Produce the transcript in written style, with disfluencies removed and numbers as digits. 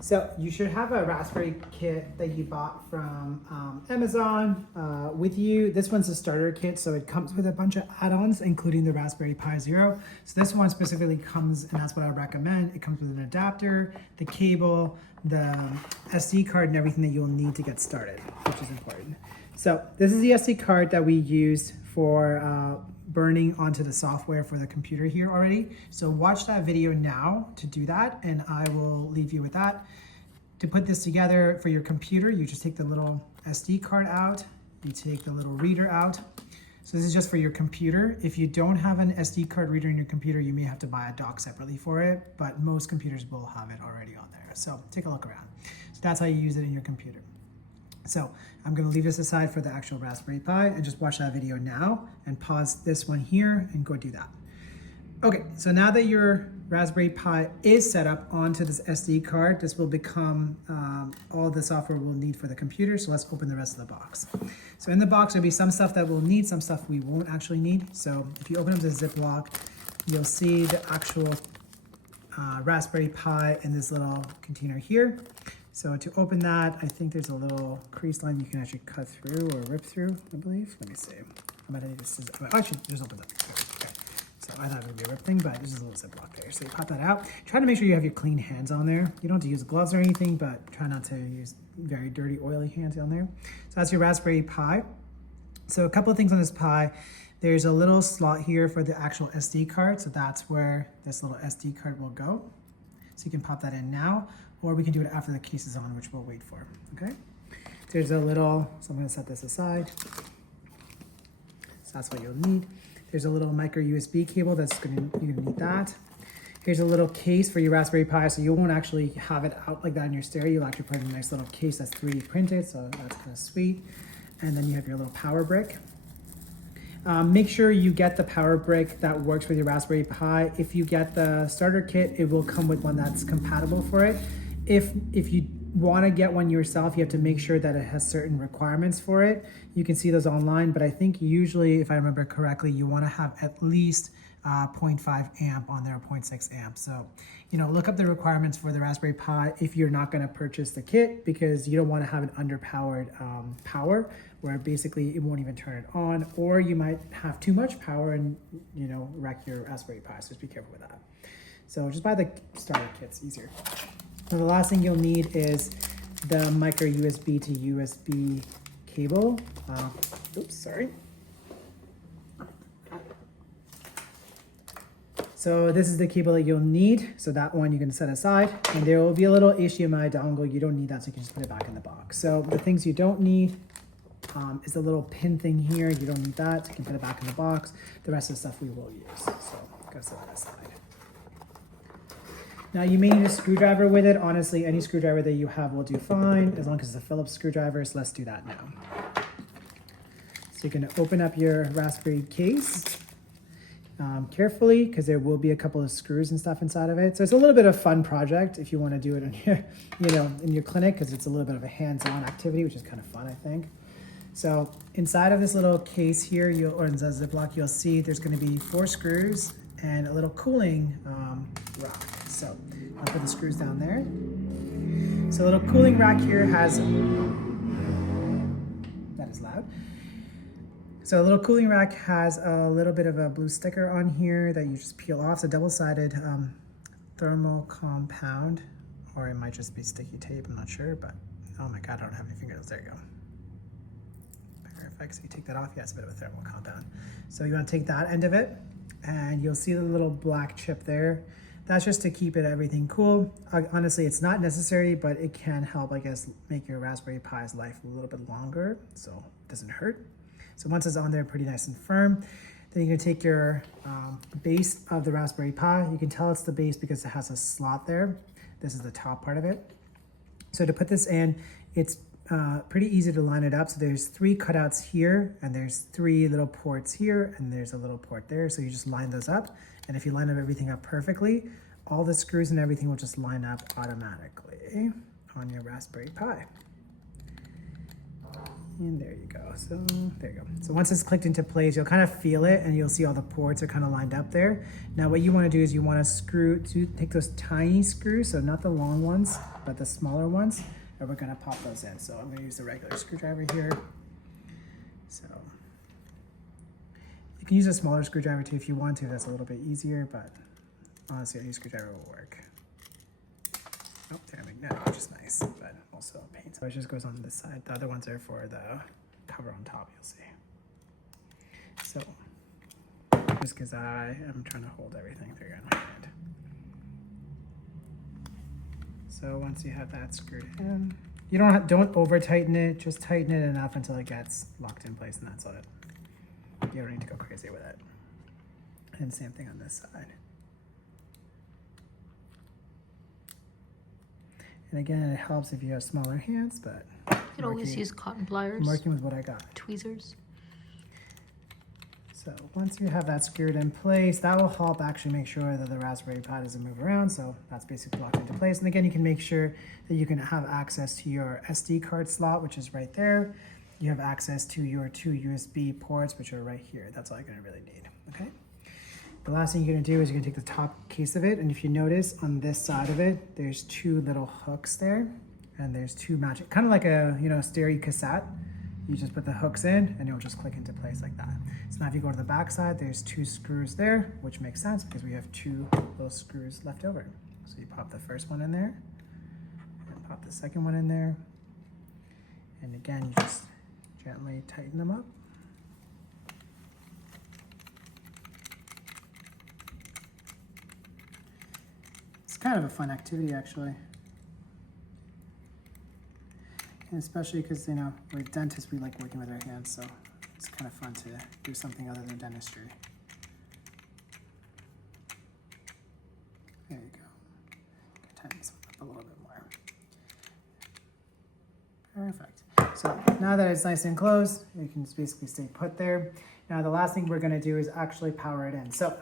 So you should have a Raspberry kit that you bought from Amazon with you. This one's a starter kit, so it comes with a bunch of add-ons, including the Raspberry Pi Zero. So this one specifically comes, and that's what I recommend. It comes with an adapter, the cable, the SD card, and everything that you'll need to get started, which is important. So this is the SD card that we used for burning onto the software for the computer here already. So watch that video now to do that, and I will leave you with that. To put this together for your computer, you just take the little SD card out, you take the little reader out. So this is just for your computer. If you don't have an SD card reader in your computer, you may have to buy a dock separately for it, but most computers will have it already on there. So take a look around. So that's how you use it in your computer. So I'm gonna leave this aside for the actual Raspberry Pi and just watch that video now and pause this one here and go do that. Okay, so now that your Raspberry Pi is set up onto this SD card, this will become all the software we'll need for the computer. So let's open the rest of the box. So in the box, there'll be some stuff that we'll need, some stuff we won't actually need. So if you open up the Ziploc, you'll see the actual Raspberry Pi in this little container here. So to open that, I think there's a little crease line you can actually cut through or rip through, I believe. Let me see. I might need this. Actually, there's open up. Okay. So I thought it would be a rip thing, but there's just a little Ziploc there. So you pop that out. Try to make sure you have your clean hands on there. You don't have to use gloves or anything, but try not to use very dirty, oily hands on there. So that's your Raspberry Pi. So a couple of things on this Pi. There's a little slot here for the actual SD card. So that's where this little SD card will go. So you can pop that in now, or we can do it after the case is on, which we'll wait for, okay? There's a little, so I'm gonna set this aside. So that's what you'll need. There's a little micro USB cable you're gonna need that. Here's a little case for your Raspberry Pi, so you won't actually have it out like that in your stereo. You'll actually put it in a nice little case that's 3D printed, so that's kind of sweet. And then you have your little power brick. Make sure you get the power brick that works with your Raspberry Pi. If you get the starter kit, it will come with one that's compatible for it. If you want to get one yourself, you have to make sure that it has certain requirements for it. You can see those online, but I think usually, if I remember correctly, you want to have at least 0.5 amp on there, 0.6 amp. So, look up the requirements for the Raspberry Pi if you're not going to purchase the kit, because you don't want to have an underpowered power where basically it won't even turn it on, or you might have too much power and, wreck your Raspberry Pi. So just be careful with that. So just buy the starter kits, easier. Now the last thing you'll need is the micro USB to USB cable. Oops, sorry. So this is the cable that you'll need. So that one you can set aside, and there will be a little HDMI dongle. You don't need that, so you can just put it back in the box. So the things you don't need is a little pin thing here. You don't need that, so you can put it back in the box. The rest of the stuff we will use. So go set that aside. Now you may need a screwdriver with it. Honestly, any screwdriver that you have will do fine, as long as it's a Phillips screwdriver. So let's do that now. So you're gonna open up your Raspberry case carefully, because there will be a couple of screws and stuff inside of it. So it's a little bit of a fun project if you want to do it in your, in your clinic, because it's a little bit of a hands-on activity, which is kind of fun, I think. So inside of this little case here, or in the Ziploc, you'll see there's going to be 4 screws and a little cooling rack. So I'll put the screws down there. So a little cooling rack here has, that is loud. So a little cooling rack has a little bit of a blue sticker on here that you just peel off. It's a double-sided thermal compound, or it might just be sticky tape, I'm not sure, but oh my God, I don't have any fingers. There you go. Perfect, so you take that off. Yeah, it's a bit of a thermal compound. So you want to take that end of it, and you'll see the little black chip there. That's just to keep everything cool. Honestly, it's not necessary, but it can help, I guess, make your Raspberry Pi's life a little bit longer, so it doesn't hurt. So once it's on there pretty nice and firm, then you're gonna take your base of the Raspberry Pi. You can tell it's the base because it has a slot there. This is the top part of it. So to put this in, it's pretty easy to line it up. So there's 3 cutouts here, and there's 3 little ports here, and there's a little port there. So you just line those up. And if you line up everything up perfectly, all the screws and everything will just line up automatically on your Raspberry Pi. And there you go. So there you go. So once it's clicked into place, you'll kind of feel it and you'll see all the ports are kind of lined up there. Now what you want to do is you want to take those tiny screws, so not the long ones, but the smaller ones, and we're going to pop those in. So I'm going to use the regular screwdriver here. So you can use a smaller screwdriver too if you want to. That's a little bit easier, but honestly, any screwdriver will work. Oh, they're magnetic, which is nice, but also a pain. So it just goes on this side. The other ones are for the cover on top, you'll see. So, just because I am trying to hold everything through in my hand. So once you have that screwed in, you don't over tighten it, just tighten it enough until it gets locked in place, and that's it. You don't need to go crazy with it. And same thing on this side. And again, it helps if you have smaller hands, but you could always use cotton pliers. I'm working with what I got. Tweezers. So once you have that screwed in place, that will help actually make sure that the Raspberry Pi doesn't move around. So that's basically locked into place. And again, you can make sure that you can have access to your SD card slot, which is right there. You have access to your 2 USB ports, which are right here. That's all you're gonna really need, okay? The last thing you're gonna do is you're gonna take the top case of it, and if you notice on this side of it, there's 2 little hooks there, and there's 2 matching, kind of like a stereo cassette. You just put the hooks in, and it'll just click into place like that. So now if you go to the back side, there's 2 screws there, which makes sense because we have 2 little screws left over. So you pop the first one in there, and pop the second one in there, and again, you just gently tighten them up. It's kind of a fun activity, actually. And especially because, we're dentists, we like working with our hands, so it's kind of fun to do something other than dentistry. There you go. Tighten this one up a little bit more. Perfect. So now that it's nice and closed, you can basically stay put there. Now the last thing we're gonna do is actually power it in. So